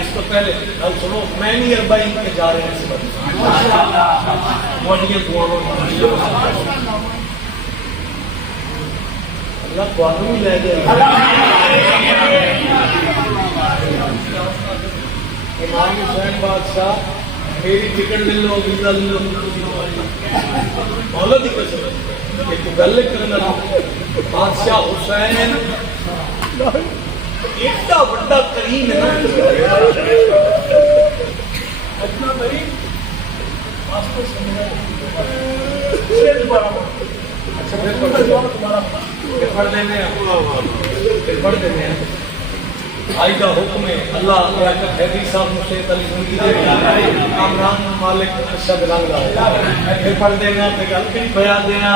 इसको पहले अब सुनो, मैं नहीं अरबाई के जा रहे हैं अल्लाह भी ले जाए। इमाम हुसैन बादशाह मेरी टिकट ले लो, वीजा ले लो, मौला दी कसम एक गल करना। बादशाह हुसैन इतना बड़ा करीम है ना, इतना करीम वास्तव समझा। अच्छा फिर पढ़ देने आई का हुक्म है अल्लाह हैदी साहब मुझसे कामरान मालिक अरशद रंग फिर पढ़ देना गल भी बया देना।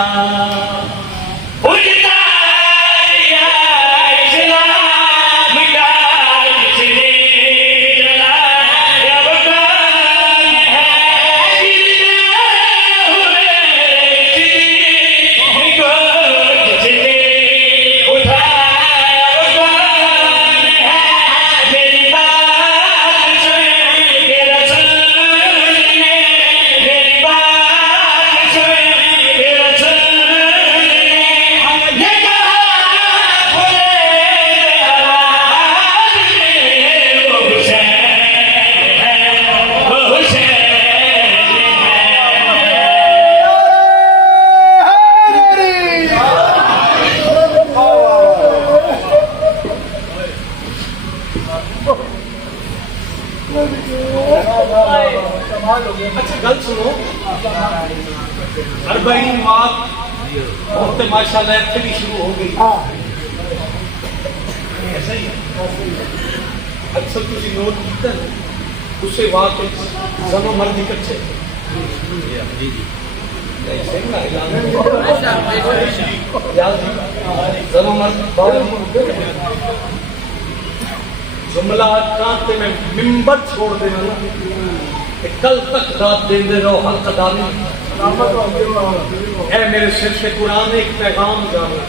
अच्छा गल सुनो, अरबईन वाक वक्त माशाल्लाह इतने भी शुरू हो गई। ऐसा ही अक्सर तुम नोट किया उससे वाक जनो मर्द कच्चे जनो मर्द जुमला कांते में मिंबर छोड़ देना ना, कल तक दाद देंदे रहो, हल कदामी है मेरे सिर से कुरान एक पैगाम जानो।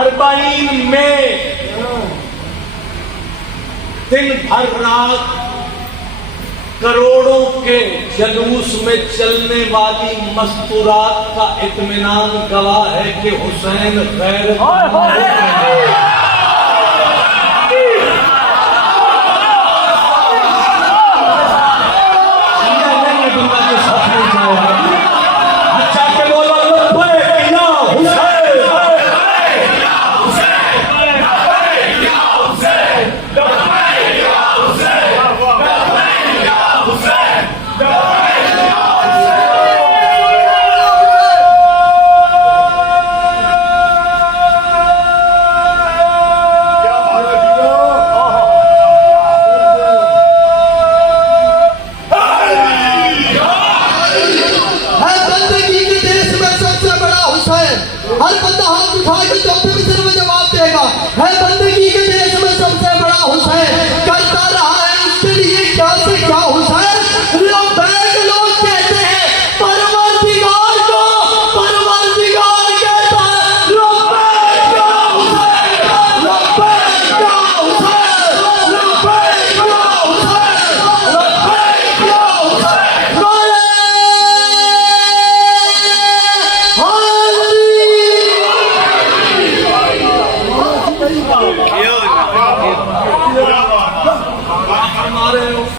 अरबाईन में दिन भर रात करोड़ों के जलूस में चलने वाली मस्तूरात का इत्मीनान गवाह है कि हुसैन गैर